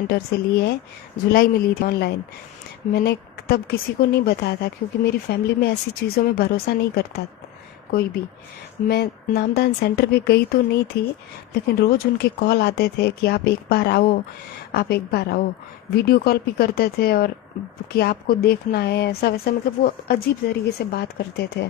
Centre से ली है, जुलाई में ली थी ऑनलाइन। मैंने तब किसी को नहीं बताया था क्योंकि मेरी फैमिली में ऐसी चीज़ों में भरोसा नहीं करता कोई भी। मैं नामदान सेंटर पे गई तो नहीं थी, लेकिन रोज़ उनके कॉल आते थे कि आप एक बार आओ, आप एक बार आओ। वीडियो कॉल भी करते थे और कि आपको देखना है, ऐसा वैसा, मतलब वो अजीब तरीके से बात करते थे।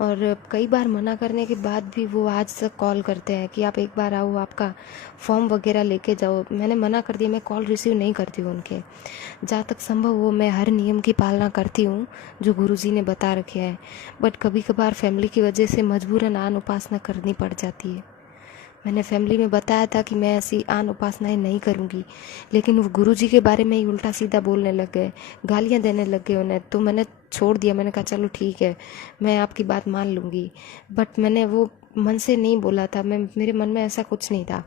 और कई बार मना करने के बाद भी वो आज तक कॉल करते हैं कि आप एक बार आओ, आपका फॉर्म वगैरह लेके जाओ। मैंने मना कर दिया, मैं कॉल रिसीव नहीं करती हूँ उनके। जहाँ तक संभव हो मैं हर नियम की पालना करती हूँ जो गुरुजी ने बता रखे हैं, बट कभी कभार फैमिली की वजह से मजबूरन आन उपासना करनी पड़ जाती है। मैंने फैमिली में बताया था कि मैं ऐसी आन उपासनाएं नहीं करूँगी, लेकिन वो गुरुजी के बारे में ही उल्टा सीधा बोलने लग गए, गालियाँ देने लग गए उन्हें। तो मैंने छोड़ दिया, मैंने कहा चलो ठीक है, मैं आपकी बात मान लूँगी। बट मैंने वो मन से नहीं बोला था, मेरे मन में ऐसा कुछ नहीं था।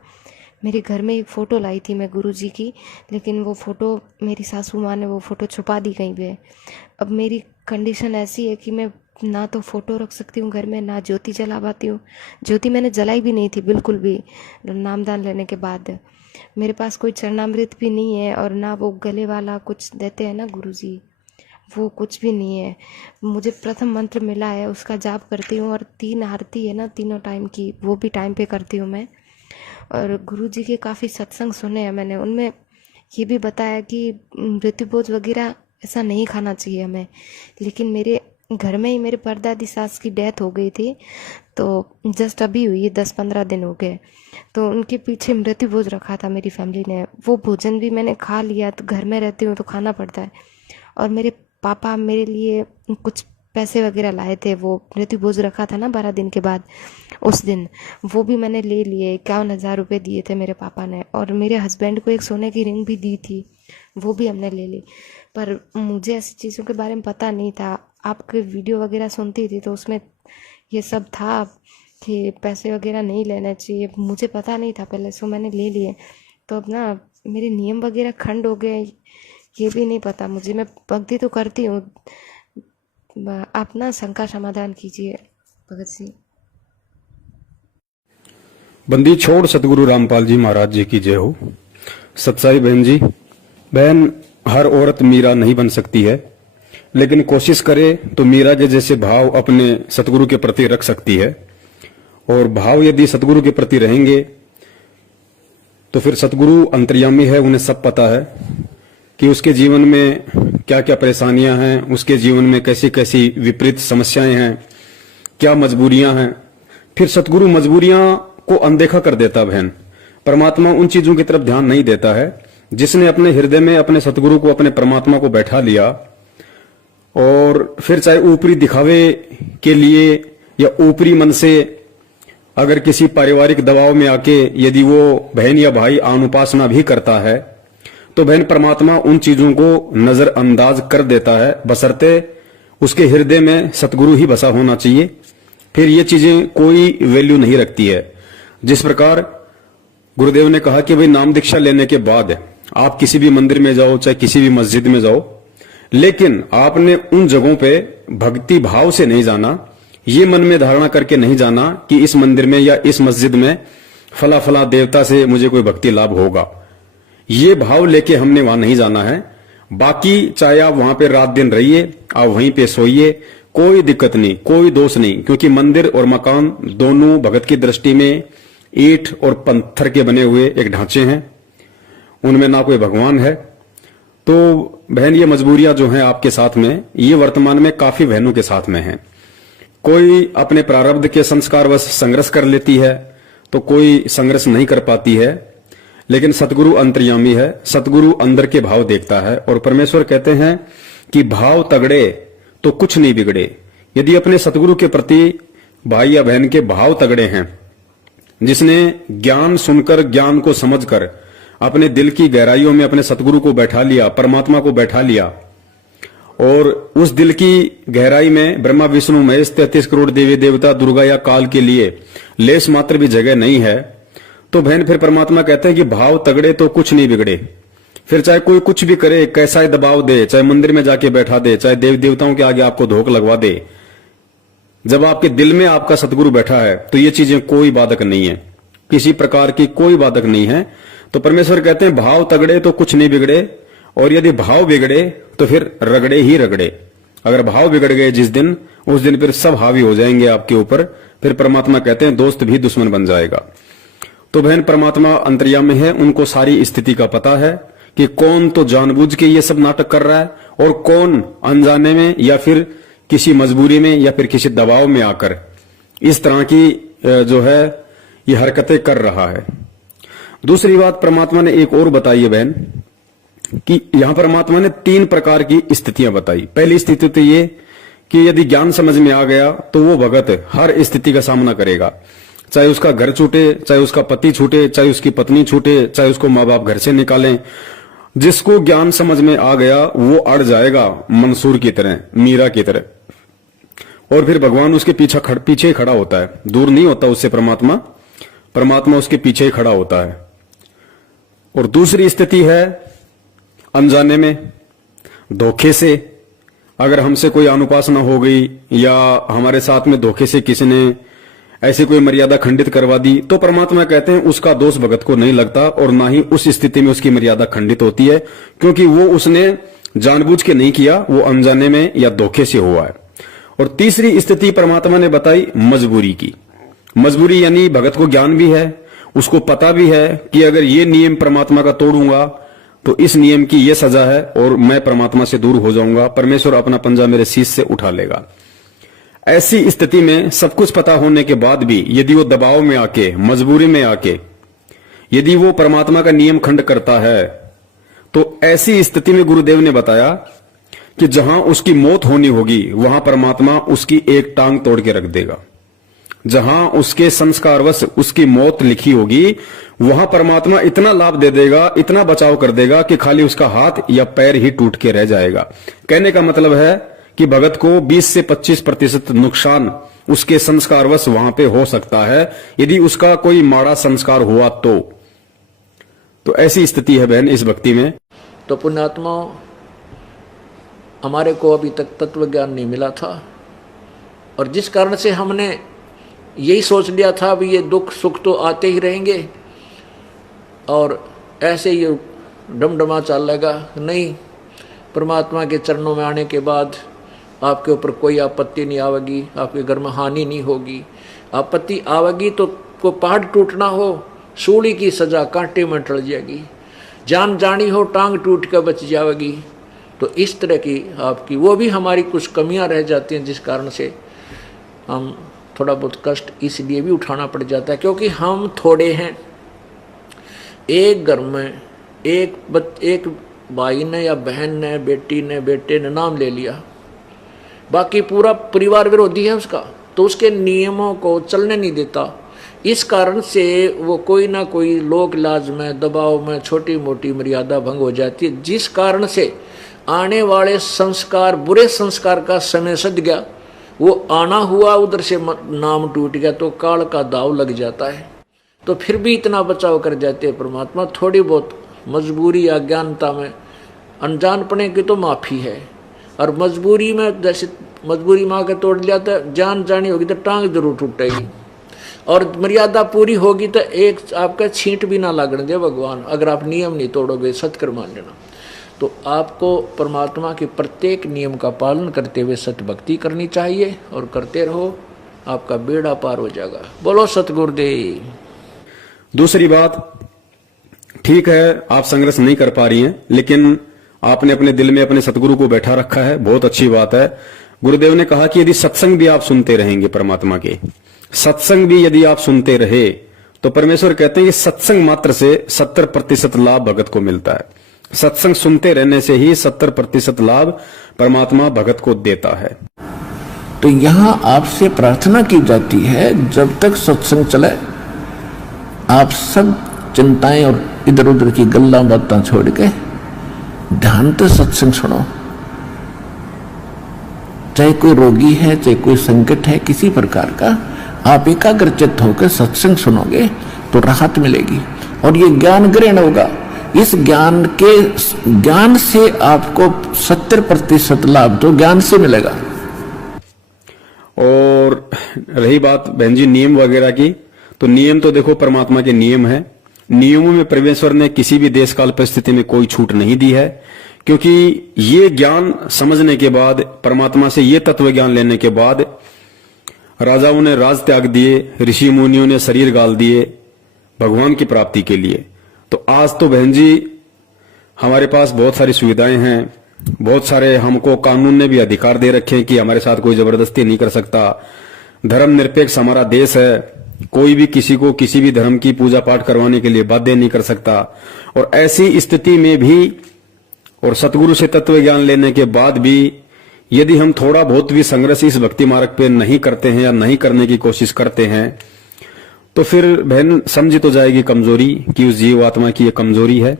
मेरे घर में एक फ़ोटो लाई थी मैं गुरुजी की, लेकिन वो फ़ोटो मेरी सासू माँ ने वो फ़ोटो छुपा दी कहीं पे। अब मेरी कंडीशन ऐसी है कि मैं ना तो फ़ोटो रख सकती हूँ घर में, ना ज्योति जला पाती हूँ। ज्योति मैंने जलाई भी नहीं थी बिल्कुल भी नामदान लेने के बाद। मेरे पास कोई चरणामृत भी नहीं है, और ना वो गले वाला कुछ देते हैं ना गुरुजी, वो कुछ भी नहीं है। मुझे प्रथम मंत्र मिला है, उसका जाप करती हूँ, और 3 आरती है ना तीनों टाइम की, वो भी टाइम पे करती हूँ मैं। और गुरुजी के काफ़ी सत्संग सुने हैं मैंने, उनमें ये भी बताया कि मृत्युभोज वगैरह ऐसा नहीं खाना चाहिए हमें। लेकिन मेरे घर में ही मेरे परदादी सास की डेथ हो गई थी, तो जस्ट अभी हुई है, 10-15 दिन हो गए। तो उनके पीछे मृत्यु भोज रखा था मेरी फैमिली ने, वो भोजन भी मैंने खा लिया। तो घर में रहती हूँ तो खाना पड़ता है। और मेरे पापा मेरे लिए कुछ पैसे वगैरह लाए थे, वो मृत्यु भोज रखा था ना 12 दिन के बाद, उस दिन वो भी मैंने ले लिए। 51,000 रुपये दिए थे मेरे पापा ने, और मेरे हस्बैंड को एक सोने की रिंग भी दी थी, वो भी हमने ले ली। पर मुझे ऐसी चीज़ों के बारे में पता नहीं था। आपके वीडियो वगैरह सुनती थी तो उसमें ये सब था कि पैसे वगैरह नहीं लेने चाहिए, मुझे पता नहीं था पहले, सो मैंने ले लिए। तो अब ना मेरे नियम वगैरह खंड हो गए, ये भी नहीं पता मुझे। मैं भक्ति तो करती हूँ। आप ना शंका समाधान कीजिए भगत सिंह। बंदी छोड़ सतगुरु रामपाल जी महाराज जी की जय हो। सत्साई बहन जी, बहन हर औरत मीरा नहीं बन सकती है, लेकिन कोशिश करे तो मीरा के जैसे भाव अपने सतगुरु के प्रति रख सकती है। और भाव यदि सतगुरु के प्रति रहेंगे तो फिर सतगुरु अंतर्यामी है, उन्हें सब पता है कि उसके जीवन में क्या क्या परेशानियां हैं, उसके जीवन में कैसी कैसी विपरीत समस्याएं हैं, क्या मजबूरियां हैं। फिर सतगुरु मजबूरियां को अनदेखा कर देता बहन। परमात्मा उन चीजों की तरफ ध्यान नहीं देता है। जिसने अपने हृदय में अपने सतगुरु को, अपने परमात्मा को बैठा लिया, और फिर चाहे ऊपरी दिखावे के लिए या ऊपरी मन से अगर किसी पारिवारिक दबाव में आके यदि वो बहन या भाई अनुपासना भी करता है, तो बहन परमात्मा उन चीजों को नजरअंदाज कर देता है, बशर्ते उसके हृदय में सतगुरु ही बसा होना चाहिए। फिर ये चीजें कोई वैल्यू नहीं रखती है। जिस प्रकार गुरुदेव ने कहा कि भाई नाम दीक्षा लेने के बाद आप किसी भी मंदिर में जाओ, चाहे किसी भी मस्जिद में जाओ, लेकिन आपने उन जगहों पे भक्ति भाव से नहीं जाना, ये मन में धारणा करके नहीं जाना कि इस मंदिर में या इस मस्जिद में फला फला देवता से मुझे कोई भक्ति लाभ होगा। ये भाव लेके हमने वहां नहीं जाना है। बाकी चाहे आप वहां पे रात दिन रहिए, आप वहीं पे सोइए, कोई दिक्कत नहीं, कोई दोष नहीं, क्योंकि मंदिर और मकान दोनों भगत की दृष्टि में ईंट और पत्थर के बने हुए एक ढांचे हैं, उनमें ना कोई भगवान है। तो बहन ये मजबूरियां जो हैं आपके साथ में, ये वर्तमान में काफी बहनों के साथ में हैं। कोई अपने प्रारब्ध के संस्कारवश संघर्ष कर लेती है, तो कोई संघर्ष नहीं कर पाती है। लेकिन सतगुरु अंतर्यामी है, सतगुरु अंदर के भाव देखता है। और परमेश्वर कहते हैं कि भाव तगड़े तो कुछ नहीं बिगड़े। यदि अपने सतगुरु के प्रति भाई या बहन के भाव तगड़े हैं, जिसने ज्ञान सुनकर, ज्ञान को समझकर अपने दिल की गहराइयों में अपने सतगुरु को बैठा लिया, परमात्मा को बैठा लिया, और उस दिल की गहराई में ब्रह्मा विष्णु महेश 33 करोड़ देवी देवता, दुर्गा या काल के लिए लेस मात्र भी जगह नहीं है, तो बहन फिर परमात्मा कहते हैं कि भाव तगड़े तो कुछ नहीं बिगड़े। फिर चाहे कोई कुछ भी करे, कैसा ही दबाव दे, चाहे मंदिर में जाके बैठा दे, चाहे देवी देवताओं के आगे आपको धोख लगवा दे, जब आपके दिल में आपका सतगुरु बैठा है तो ये चीजें कोई बाधक नहीं है, किसी प्रकार की कोई बाधक नहीं है। तो परमेश्वर कहते हैं भाव तगड़े तो कुछ नहीं बिगड़े, और यदि भाव बिगड़े तो फिर रगड़े ही रगड़े। अगर भाव बिगड़ गए जिस दिन, उस दिन फिर सब हावी हो जाएंगे आपके ऊपर। फिर परमात्मा कहते हैं दोस्त भी दुश्मन बन जाएगा। तो बहन, परमात्मा अंतर्यामी है, उनको सारी स्थिति का पता है कि कौन तो जानबूझ के ये सब नाटक कर रहा है और कौन अनजाने में या फिर किसी मजबूरी में या फिर किसी दबाव में आकर इस तरह की जो है ये हरकतें कर रहा है। दूसरी बात परमात्मा ने एक और बताई है बहन, कि यहां परमात्मा ने 3 प्रकार की स्थितियां बताई। पहली स्थिति तो ये कि यदि ज्ञान समझ में आ गया तो वो भगत हर स्थिति का सामना करेगा, चाहे उसका घर छूटे, चाहे उसका पति छूटे, चाहे उसकी पत्नी छूटे, चाहे उसको माँ बाप घर से निकालें। जिसको ज्ञान समझ में आ गया वो अड़ जाएगा मंसूर की तरह, मीरा की तरह, और फिर भगवान उसके पीछे खड़ा होता है, दूर नहीं होता उससे परमात्मा उसके पीछे ही खड़ा होता है। और दूसरी स्थिति है अनजाने में, धोखे से, अगर हमसे कोई अनुपासना हो गई या हमारे साथ में धोखे से किसी ने ऐसी कोई मर्यादा खंडित करवा दी, तो परमात्मा कहते हैं उसका दोष भगत को नहीं लगता और ना ही उस स्थिति में उसकी मर्यादा खंडित होती है, क्योंकि वो उसने जानबूझ के नहीं किया, वो अनजाने में या धोखे से हुआ है। और तीसरी स्थिति परमात्मा ने बताई मजबूरी की। मजबूरी यानी भगत को ज्ञान भी है, उसको पता भी है कि अगर ये नियम परमात्मा का तोड़ूंगा तो इस नियम की ये सजा है और मैं परमात्मा से दूर हो जाऊंगा, परमेश्वर अपना पंजा मेरे शीश से उठा लेगा। ऐसी स्थिति में सब कुछ पता होने के बाद भी यदि वो दबाव में आके, मजबूरी में आके यदि वो परमात्मा का नियम खंड करता है, तो ऐसी स्थिति में गुरुदेव ने बताया कि जहां उसकी मौत होनी होगी वहां परमात्मा उसकी एक टांग तोड़ के रख देगा। जहां उसके संस्कारवश उसकी मौत लिखी होगी वहां परमात्मा इतना लाभ दे देगा, इतना बचाव कर देगा कि खाली उसका हाथ या पैर ही टूट के रह जाएगा। कहने का मतलब है कि भगत को 20 से 25% नुकसान उसके संस्कारवश वहां पे हो सकता है यदि उसका कोई माड़ा संस्कार हुआ तो ऐसी स्थिति है बहन इस भक्ति में। तो पुण्यात्मा, हमारे को अभी तक तत्व ज्ञान नहीं मिला था और जिस कारण से हमने यही सोच लिया था भी ये दुख सुख तो आते ही रहेंगे और ऐसे ही डमडमा चलेगा। नहीं, परमात्मा के चरणों में आने के बाद आपके ऊपर कोई आपत्ति नहीं आवेगी, आपके घर में हानि नहीं होगी। आपत्ति आवेगी तो को पहाड़ टूटना हो, सूली की सजा कांटे में टल जाएगी, जान जानी हो टांग टूट कर बच जाएगी। तो इस तरह की आपकी वो भी हमारी कुछ कमियां रह जाती हैं जिस कारण से हम थोड़ा बहुत कष्ट इसलिए भी उठाना पड़ जाता है क्योंकि हम थोड़े हैं। एक घर में एक भाई ने या बहन ने, बेटी ने, बेटे ने नाम ले लिया, बाकी पूरा परिवार विरोधी है उसका, तो उसके नियमों को चलने नहीं देता। इस कारण से वो कोई ना कोई लोक लाज में, दबाव में छोटी मोटी मर्यादा भंग हो जाती है, जिस कारण से आने वाले संस्कार, बुरे संस्कार का समय सद गया, वो आना हुआ उधर से नाम टूट गया तो काल का दाव लग जाता है। तो फिर भी इतना बचाव कर जाते हैं परमात्मा। थोड़ी बहुत मजबूरी या अज्ञानता में, अनजानपने की तो माफ़ी है, और मजबूरी में जैसे मजबूरी माँ के तोड़ लिया तो जान जानी होगी तो टांग जरूर टूटेगी, और मर्यादा पूरी होगी तो एक आपका छींट भी ना लगने दे भगवान, अगर आप नियम नहीं तोड़ोगे, सत्कर मान लेना। तो आपको परमात्मा के प्रत्येक नियम का पालन करते हुए सत्य भक्ति करनी चाहिए और करते रहो, आपका बेड़ा पार हो जाएगा। बोलो सतगुरुदेव। दूसरी बात, ठीक है आप संघर्ष नहीं कर पा रही हैं, लेकिन आपने अपने दिल में अपने सतगुरु को बैठा रखा है, बहुत अच्छी बात है। गुरुदेव ने कहा कि यदि सत्संग भी आप सुनते रहेंगे, परमात्मा के सत्संग भी यदि आप सुनते रहे, तो परमेश्वर कहते हैं कि सत्संग मात्र से 70% लाभ भगत को मिलता है। सत्संग सुनते रहने से ही 70% लाभ परमात्मा भगत को देता है। तो यहाँ आपसे प्रार्थना की जाती है, जब तक सत्संग चले आप सब चिंताएं और इधर उधर की गल्ला बातें छोड़ के ध्यान से सत्संग सुनो। चाहे कोई रोगी है, चाहे कोई संकट है किसी प्रकार का, आप एकाग्रचित्त होकर सत्संग सुनोगे तो राहत मिलेगी और ये ज्ञान ग्रहण होगा। इस ज्ञान से आपको 70% लाभ तो ज्ञान से मिलेगा। और रही बात बहन जी नियम वगैरह की, तो नियम तो देखो परमात्मा के नियम है, नियमों में परमेश्वर ने किसी भी देश काल परिस्थिति में कोई छूट नहीं दी है, क्योंकि ये ज्ञान समझने के बाद, परमात्मा से ये तत्व ज्ञान लेने के बाद राजाओं ने राज त्याग दिए, ऋषि मुनियों ने शरीर गाल दिए भगवान की प्राप्ति के लिए। तो आज तो बहन जी हमारे पास बहुत सारी सुविधाएं हैं, बहुत सारे हमको कानून ने भी अधिकार दे रखे हैं कि हमारे साथ कोई जबरदस्ती नहीं कर सकता। धर्म निरपेक्ष हमारा देश है, कोई भी किसी को किसी भी धर्म की पूजा पाठ करवाने के लिए बाध्य नहीं कर सकता। और ऐसी स्थिति में भी और सतगुरु से तत्व ज्ञान लेने के बाद भी यदि हम थोड़ा बहुत भी संघर्ष इस भक्ति मार्ग पे नहीं करते हैं या नहीं करने की कोशिश करते हैं, तो फिर बहन समझी तो जाएगी कमजोरी कि उस जीव आत्मा की ये कमजोरी है,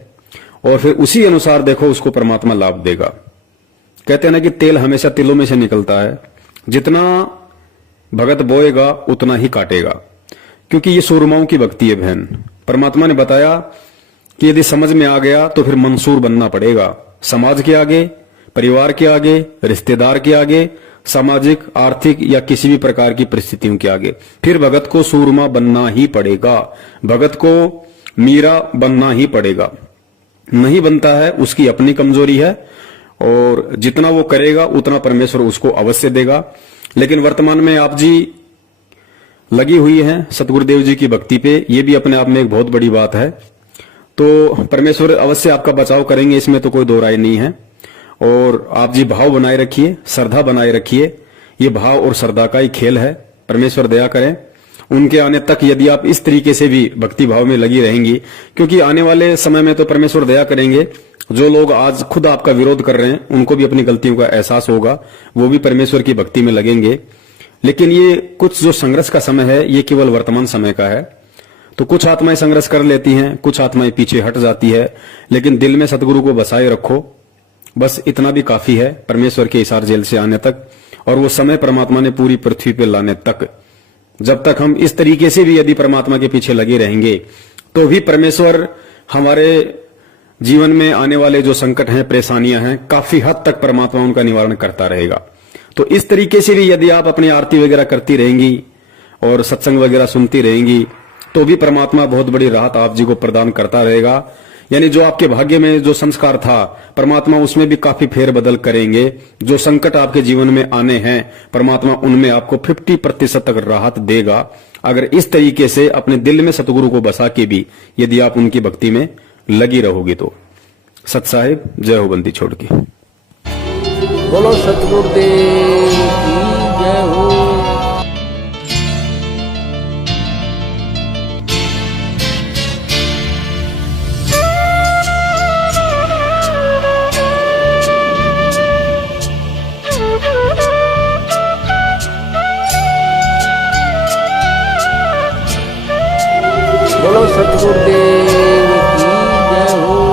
और फिर उसी अनुसार देखो उसको परमात्मा लाभ देगा। कहते हैं ना कि तेल हमेशा तिलों में से निकलता है, जितना भगत बोएगा उतना ही काटेगा, क्योंकि ये सूरमाओं की भक्ति है बहन। परमात्मा ने बताया कि यदि समझ में आ गया तो फिर मंसूर बनना पड़ेगा, समाज के आगे, परिवार के आगे, रिश्तेदार के आगे, सामाजिक, आर्थिक या किसी भी प्रकार की परिस्थितियों के आगे। फिर भगत को सूरमा बनना ही पड़ेगा, भगत को मीरा बनना ही पड़ेगा। नहीं बनता है उसकी अपनी कमजोरी है, और जितना वो करेगा उतना परमेश्वर उसको अवश्य देगा। लेकिन वर्तमान में आप जी लगी हुई हैं सतगुरुदेव जी की भक्ति पे, ये भी अपने आप में एक बहुत बड़ी बात है। तो परमेश्वर अवश्य आपका बचाव करेंगे, इसमें तो कोई दो राय नहीं है। और आप जी भाव बनाए रखिए, श्रद्धा बनाए रखिए, ये भाव और श्रद्धा का ही खेल है। परमेश्वर दया करें उनके आने तक यदि आप इस तरीके से भी भक्ति भाव में लगी रहेंगी, क्योंकि आने वाले समय में तो परमेश्वर दया करेंगे। जो लोग आज खुद आपका विरोध कर रहे हैं उनको भी अपनी गलतियों का एहसास होगा, वो भी परमेश्वर की भक्ति में लगेंगे। लेकिन ये कुछ जो संघर्ष का समय है ये केवल वर्तमान समय का है। तो कुछ आत्माएं संघर्ष कर लेती हैं, कुछ आत्माएं पीछे हट जाती है, लेकिन दिल में सतगुरु को बसाए रखो, बस इतना भी काफी है परमेश्वर के हिसार जेल से आने तक, और वो समय परमात्मा ने पूरी पृथ्वी पे लाने तक। जब तक हम इस तरीके से भी यदि परमात्मा के पीछे लगे रहेंगे तो भी परमेश्वर हमारे जीवन में आने वाले जो संकट हैं, परेशानियां हैं, काफी हद तक परमात्मा उनका निवारण करता रहेगा। तो इस तरीके से भी यदि आप अपनी आरती वगैरह करती रहेंगी और सत्संग वगैरह सुनती रहेंगी तो भी परमात्मा बहुत बड़ी राहत आप जी को प्रदान करता रहेगा। यानी जो आपके भाग्य में जो संस्कार था परमात्मा उसमें भी काफी फेरबदल करेंगे। जो संकट आपके जीवन में आने हैं परमात्मा उनमें आपको 50% तक राहत देगा, अगर इस तरीके से अपने दिल में सतगुरु को बसा के भी यदि आप उनकी भक्ति में लगी रहोगी तो। सत साहिब जय हो बंदी छोड़ के। बोलो सतगुरुदेव की जय हो। बोलो सतगुरुदेव की जय हो।